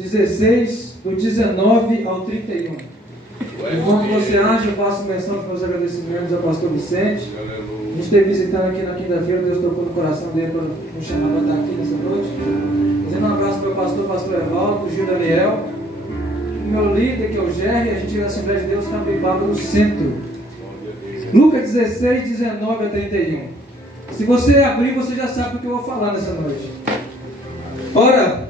16, do 19 ao 31. Enquanto você age, eu faço menção dos meus agradecimentos ao pastor Vicente. A gente esteve visitando aqui na quinta-feira, Deus tocou no coração dele para nos chamar para estar aqui nessa noite. Fazendo um abraço para o meu pastor Evaldo, o Gil Daniel, o meu líder, que é o Jerry, a gente da Assembleia de Deus Campibaba no centro. Lucas 16, 19 a 31. Se você abrir, você já sabe o que eu vou falar nessa noite. Ora,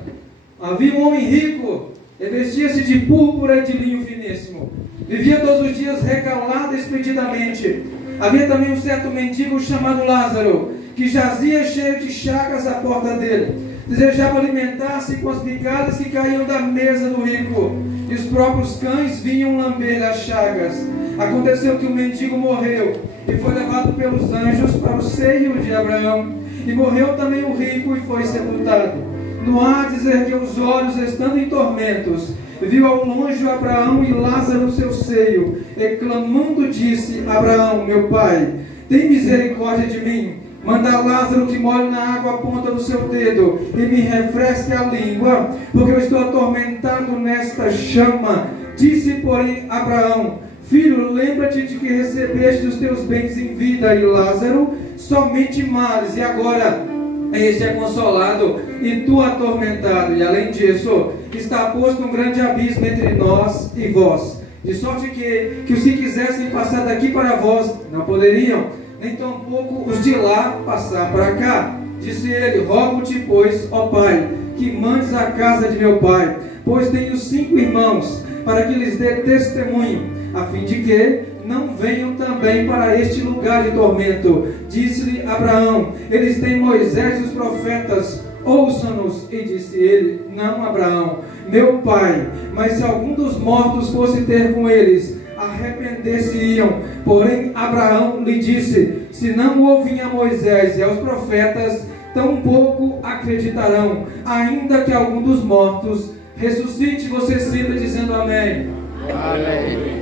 havia um homem rico, vestia-se de púrpura e de linho finíssimo, vivia todos os dias recalado expedidamente. Havia também um certo mendigo chamado Lázaro, que jazia cheio de chagas à porta dele. Desejava alimentar-se com as migalhas que caíam da mesa do rico, e os próprios cães vinham lamber as chagas. Aconteceu que o mendigo morreu e foi levado pelos anjos para o seio de Abraão. E morreu também o rico e foi sepultado. No Hades ergueu os olhos, estando em tormentos, viu ao longe Abraão e Lázaro no seu seio, e clamando disse: Abraão, meu pai, tem misericórdia de mim. Manda Lázaro que molhe na água a ponta do seu dedo e me refresque a língua, porque eu estou atormentado nesta chama. Disse, porém, Abraão: Filho, lembra-te de que recebeste os teus bens em vida, e Lázaro somente males, e agora este é consolado e tu atormentado. E além disso, está posto um grande abismo entre nós e vós, de sorte que os que quisessem passar daqui para vós não poderiam, nem tampouco os de lá passar para cá. Disse ele: Rogo-te, pois, ó pai, que mandes à casa de meu pai, pois tenho 5 irmãos, para que lhes dê testemunho, a fim de que não venham também para este lugar de tormento. Disse-lhe Abraão: Eles têm Moisés e os profetas, ouçam-nos. E disse ele: Não, Abraão, meu pai, mas se algum dos mortos fosse ter com eles, arrepender-se-iam. Porém Abraão lhe disse: Se não ouvem a Moisés e aos profetas, tampouco acreditarão, ainda que algum dos mortos ressuscite. Você cita dizendo amém. Amém.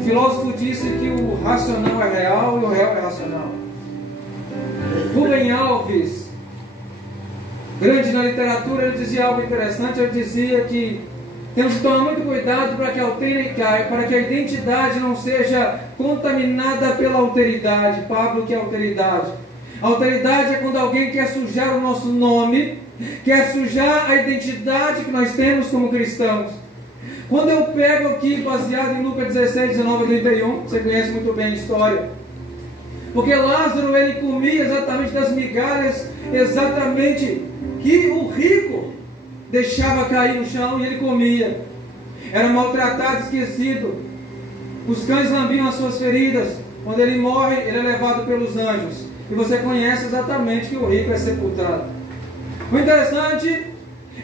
O filósofo disse que o racional é real e o real é racional. Rubem Alves, grande na literatura, ele dizia algo interessante. Ele dizia que temos que tomar muito cuidado para que a identidade não seja contaminada pela alteridade. Pablo, que é alteridade? A alteridade é quando alguém quer sujar o nosso nome, quer sujar a identidade que nós temos como cristãos. Quando eu pego aqui, baseado em Lucas 16, 19 a 31, você conhece muito bem a história, porque Lázaro, ele comia exatamente das migalhas, exatamente que o rico deixava cair no chão, e ele comia. Era maltratado, esquecido. Os cães lambiam as suas feridas. Quando ele morre, ele é levado pelos anjos. E você conhece exatamente que o rico é sepultado. O interessante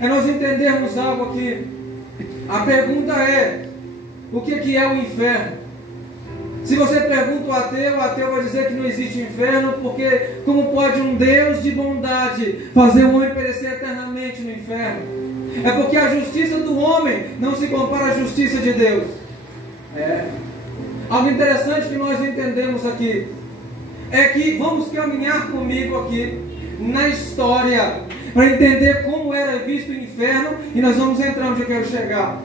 é nós entendermos algo aqui. A pergunta é: o que é o inferno? Se você pergunta o ateu vai dizer que não existe inferno, porque como pode um Deus de bondade fazer o homem perecer eternamente no inferno? É porque a justiça do homem não se compara à justiça de Deus. Algo interessante que nós entendemos aqui é que vamos caminhar comigo aqui na história para entender como era visto o inferno, e nós vamos entrar onde eu quero chegar.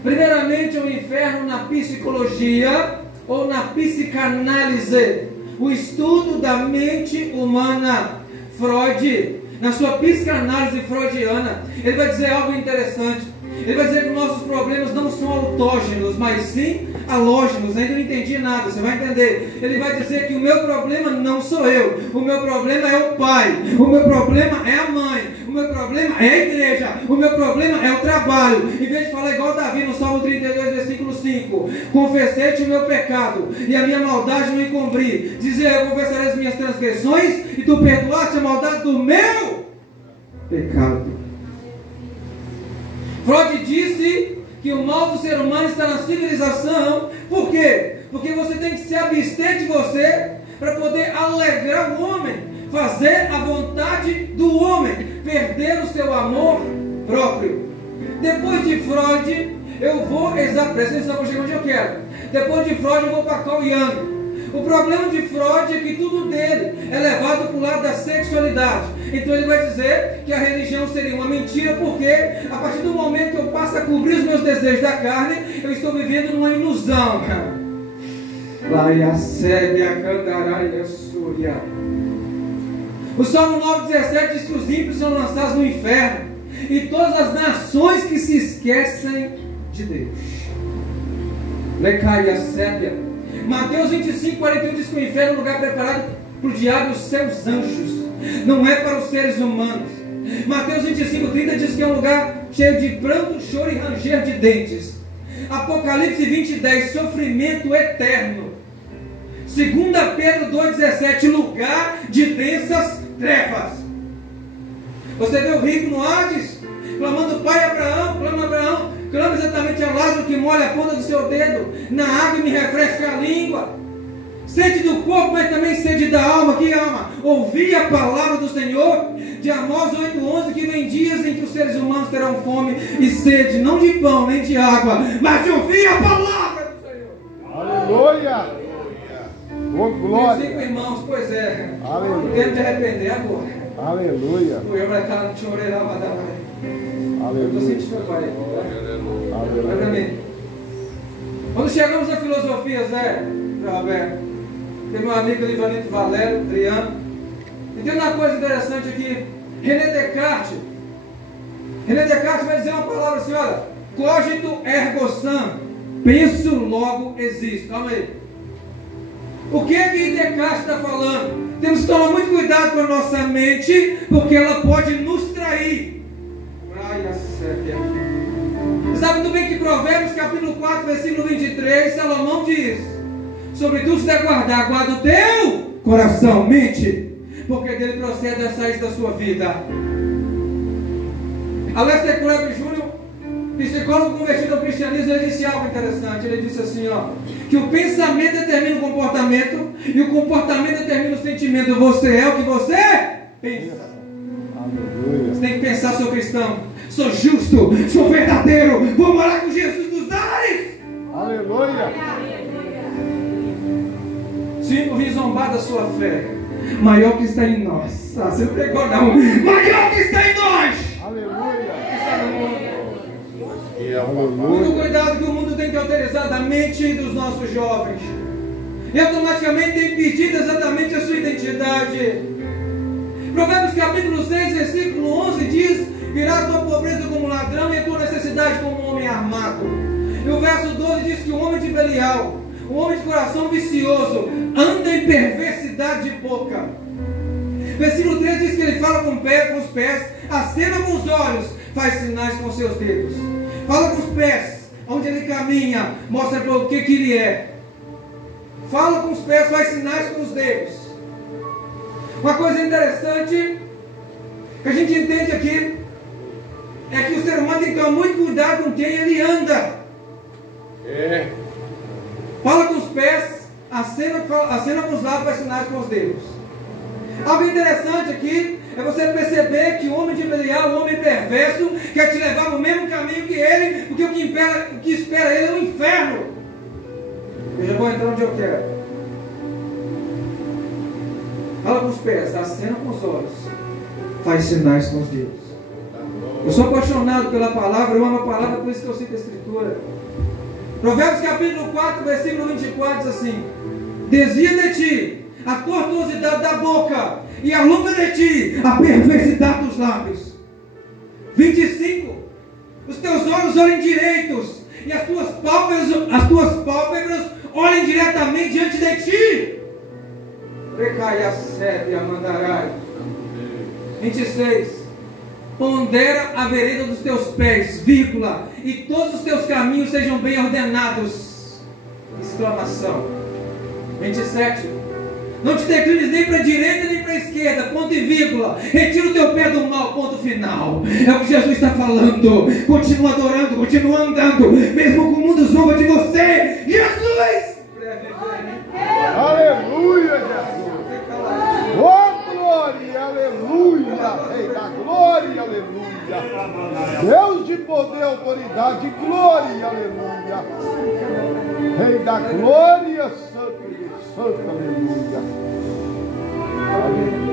Primeiramente, o inferno na psicologia ou na psicanálise, o estudo da mente humana. Freud, na sua psicanálise freudiana, ele vai dizer algo interessante. Ele vai dizer que nossos problemas não são autógenos, mas sim halógenos. Ainda não entendi nada, você vai entender. Ele vai dizer que o meu problema não sou eu, o meu problema é o pai, o meu problema é a mãe, o meu problema é a igreja, o meu problema é o trabalho. Em vez de falar igual Davi no Salmo 32, versículo 5: confessei-te o meu pecado e a minha maldade não encobri. Dizer: eu confessarei as minhas transgressões e tu perdoaste a maldade do meu pecado. Freud disse que o mal do ser humano está na civilização. Por quê? Porque você tem que se abster de você para poder alegrar o homem, fazer a vontade do homem, perder o seu amor próprio. Depois de Freud, eu vou, presta atenção para chegar onde eu quero. Depois de Freud, eu vou para Carl Jung. O problema de Freud é que tudo dele é levado para o lado da sexualidade. Então ele vai dizer que a religião seria uma mentira, porque a partir do momento que eu passo a cobrir os meus desejos da carne, eu estou vivendo numa ilusão. O Salmo 9,17 diz que os ímpios são lançados no inferno, e todas as nações que se esquecem de Deus. Lecaia sébia. Mateus 25:41 diz que o inferno é um lugar preparado para o diabo e os seus anjos, não é para os seres humanos. Mateus 25:30 diz que é um lugar cheio de pranto, choro e ranger de dentes. Apocalipse 20:10, sofrimento eterno. 2 Pedro 2,17, lugar de densas trevas. Você vê o rico no Hades, clamando: Pai Abraão, clama exatamente a Lázaro que molha a ponta do seu dedo na água e me refresca a língua. Sede do corpo, mas também sede da alma. Que alma? Ouvi a palavra do Senhor, de Amós 8,11, que vem dias em que os seres humanos terão fome e sede, não de pão nem de água, mas de ouvir a palavra do Senhor. Aleluia! Oh, glória! Meus 5 irmãos, pois é, aleluia! tendo de arrepender agora. Aleluia! Eu para cá não te orelava da mãe. Aleluia! Eu estou sentindo, pai. Aleluia! Vai para mim. Quando chegamos à filosofia, Zé, Roberto, tem meu amigo Livanito Valério, Adriano, e tem uma coisa interessante aqui. René Descartes vai dizer uma palavra assim: olha, cogito ergo sum, penso logo existo. Calma aí. O que é que Descartes está falando? Temos que tomar muito cuidado com a nossa mente, porque ela pode nos trair. Você sabe muito bem que Provérbios capítulo 4, versículo 23, Salomão diz: sobre tudo se deve guardar, guarda o teu coração, mente, porque dele procede a sair da sua vida. Alester Kleber Júnior, psicólogo convertido ao cristianismo, ele disse algo interessante. Ele disse assim, que o pensamento determina o comportamento e o comportamento determina o sentimento. Você é o que você pensa. Aleluia. Você tem que pensar: sou cristão, sou justo, sou verdadeiro, vou morar com Jesus dos ares. Aleluia. Se ouvir zombar da sua fé, maior que está em nós. Você não pegou não. Maior que está em nós. Aleluia. Está no mundo. Muito cuidado que o mundo tem cauterizado a mente dos nossos jovens, e automaticamente tem perdido exatamente a sua identidade. Provérbios capítulo 6, versículo 11 diz: virá a tua pobreza como ladrão e a tua necessidade como um homem armado. E o verso 12 diz que o homem de Belial, o homem de coração vicioso, anda em perversidade de boca. Versículo 13 diz que ele fala com os pés, acena com os olhos, faz sinais com os seus dedos. Fala com os pés, onde ele caminha, mostra para o que ele é. Fala com os pés, faz sinais com os dedos. Uma coisa interessante que a gente entende aqui é que o ser humano tem que tomar muito cuidado com quem ele anda. Fala com os pés, acena com os lábios, faz sinais com os dedos. Algo interessante aqui é você perceber que o homem de Belial, o homem perverso, quer te levar no mesmo caminho que ele, porque o que espera ele é o inferno. Eu já vou entrar onde eu quero. Fala com os pés, acena com os olhos, faz sinais com os dedos. Eu sou apaixonado pela palavra, eu amo a palavra, por isso que eu cito a Escritura. Provérbios capítulo 4, versículo 24 diz assim: desvia de ti a tortuosidade da boca e aluga de ti a perversidade dos lábios. 25. Os teus olhos olhem direitos e as tuas pálpebras olhem diretamente diante de ti. Recai a sede e a mandarai. 26. Pondera a vereda dos teus pés, vírgula, e todos os teus caminhos sejam bem ordenados. Exclamação. 27. Não te declines nem para a direita nem para a esquerda, ponto e vírgula. Retira o teu pé do mal, ponto final. É o que Jesus está falando. Continua adorando, continua andando, mesmo com o mundo zomba de você. Jesus! Aleluia, Jesus! Oh, glória, aleluia! Rei da glória, aleluia! Deus de poder, autoridade, glória, aleluia! Rei da glória, santo e Santo, aleluia. Aleluia.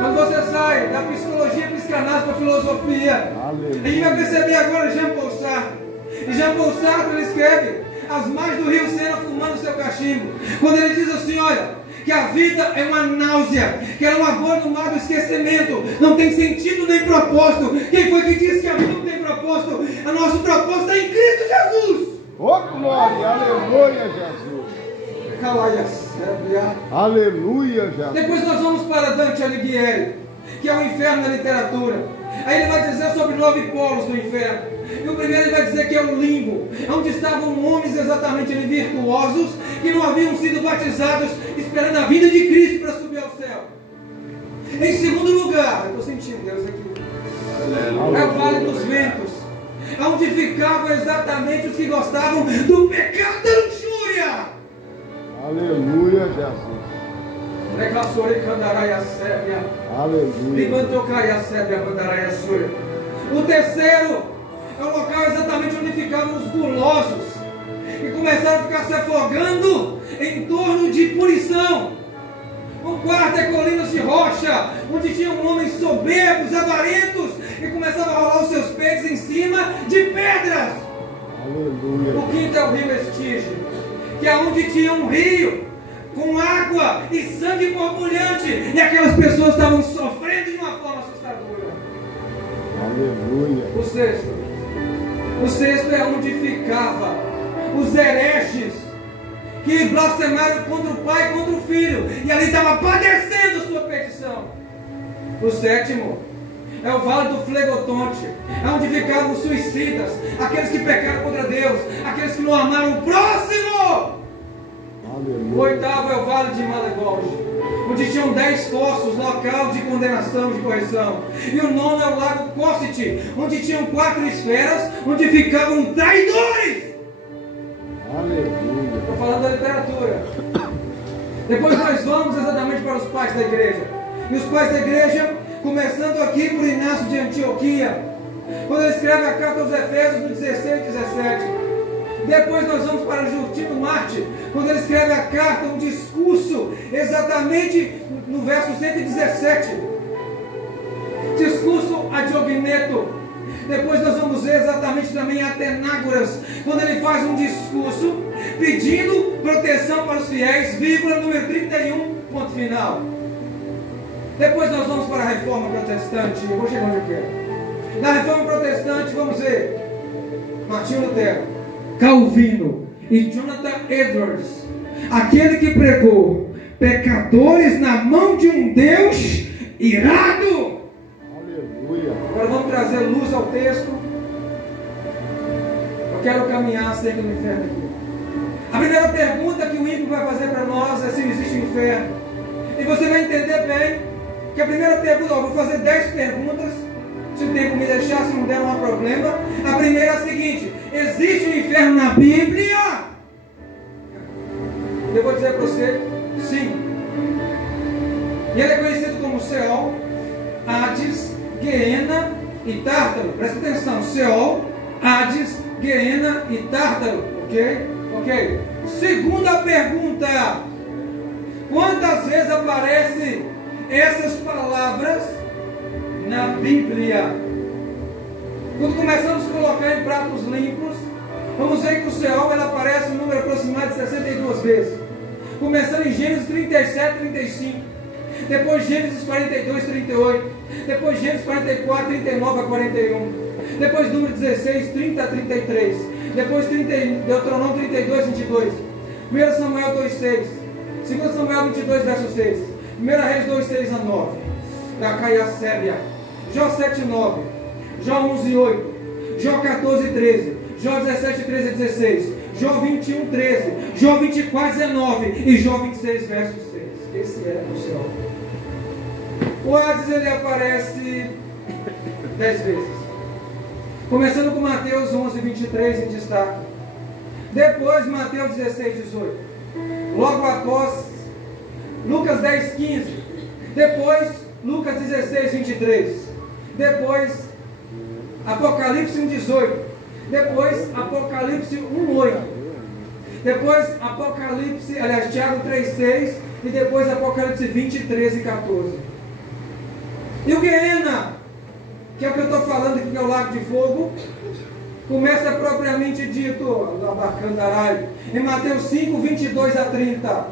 Quando você sai da psicologia, psicanálise para a filosofia, Aleluia. a gente vai perceber agora Jean Paul Sartre. E Jean Paul Sartre ele escreve as margens do rio Sena fumando seu cachimbo. Quando ele diz assim, olha, que a vida é uma náusea, que ela é uma boa no mar do esquecimento, não tem sentido nem propósito. Quem foi que disse que a vida não tem propósito? O nosso propósito é em Cristo Jesus. Oh, glória, aleluia, Jesus. Aleluia, Jesus. Depois nós vamos para Dante Alighieri, que é o inferno da literatura. Aí ele vai dizer sobre 9 polos do inferno. E o primeiro ele vai dizer que é o limbo, onde estavam homens exatamente virtuosos, que não haviam sido batizados, esperando a vinda de Cristo para subir ao céu. Em segundo lugar, eu estou sentindo Deus aqui, é o Vale dos Ventos, onde ficavam exatamente os que gostavam do pecado da luxúria. Aleluia, Jesus. Aleluia. O terceiro é um local exatamente onde ficavam os gulosos, que começaram a ficar se afogando em torno de punição. O quarto é colinas de rocha, onde tinham homens soberbos, avarentos, que começavam a rolar os seus peitos em cima de pedras. Aleluia. O quinto é o rio Estige, que é onde tinha um rio com água e sangue borbulhante, e aquelas pessoas estavam sofrendo de uma forma assustadora. Aleluia. O sexto é onde ficava os hereges, que blasfemaram contra o Pai e contra o Filho, e ali estava padecendo sua petição. O sétimo é o Vale do Flegotonte, é onde ficavam os suicidas, aqueles que pecaram contra Deus, aqueles que não amaram o próximo. Aleluia. O oitavo é o Vale de Malevolge, onde tinham 10 fossos, local de condenação, de correção. E o nono é o Lago Cossite, onde tinham 4 esferas, onde ficavam traidores. Aleluia. Estou falando da literatura. Depois nós vamos exatamente para os pais da igreja. E os pais da igreja, começando aqui por Inácio de Antioquia, quando ele escreve a carta aos Efésios, no 16 e 17. Depois nós vamos para Justino Marte, quando ele escreve a carta, um discurso, exatamente no verso 117. Discurso a Diogneto. Depois nós vamos ver exatamente também Atenágoras, quando ele faz um discurso pedindo proteção para os fiéis, vírgula, número 31, ponto final. Depois nós vamos para a Reforma Protestante. Eu vou chegar onde eu quero. Na Reforma Protestante vamos ver Martinho Lutero, Calvino e Jonathan Edwards, aquele que pregou pecadores na mão de um Deus irado. Aleluia. Agora vamos trazer luz ao texto. Eu quero caminhar sempre no inferno aqui. A primeira pergunta que o ímpio vai fazer para nós é se existe um inferno. E você vai entender bem que a primeira pergunta, eu vou fazer 10 perguntas. Se o tempo me deixar, se não der, não há problema. A primeira é a seguinte: existe um inferno na Bíblia? Eu vou dizer para você, sim. E ele é conhecido como Seol, Hades, Geena e Tártaro. Presta atenção: Seol, Hades, Geena e Tártaro. Ok? Segunda pergunta: quantas vezes aparecem essas palavras na Bíblia? Quando começamos a colocar em pratos limpos, vamos ver que o Seol ela aparece um número aproximado de 62 vezes. Começando em Gênesis 37, 35. Depois Gênesis 42, 38. Depois Gênesis 44, 39 a 41. Depois número 16, 30 a 33. Depois Deuteronômio 32, 22. 1 Samuel 2, 6. 2 Samuel 22, verso 6. 1 Reis 2, 6 a 9. Da Caiacébia. Jó 7, 9. Jó 11, 8. Jó 14, 13. Jó 17, 13 a 16. Jó 21, 13. Jó 24, 19. E Jó 26, verso 6. Esse é o céu. O Hades ele aparece 10 vezes. Começando com Mateus 11, 23 em destaque. Depois Mateus 16, 18. Logo após Lucas 10, 15. Depois Lucas 16, 23. Depois Apocalipse 1, 18. Depois Apocalipse 1, 8. Depois Apocalipse, aliás, Tiago 3,6 e depois Apocalipse 20, 13 e 14. E o Guiena, que é o que eu estou falando aqui, que é o lago de fogo, começa propriamente dito, em Mateus 5, 22 a 30.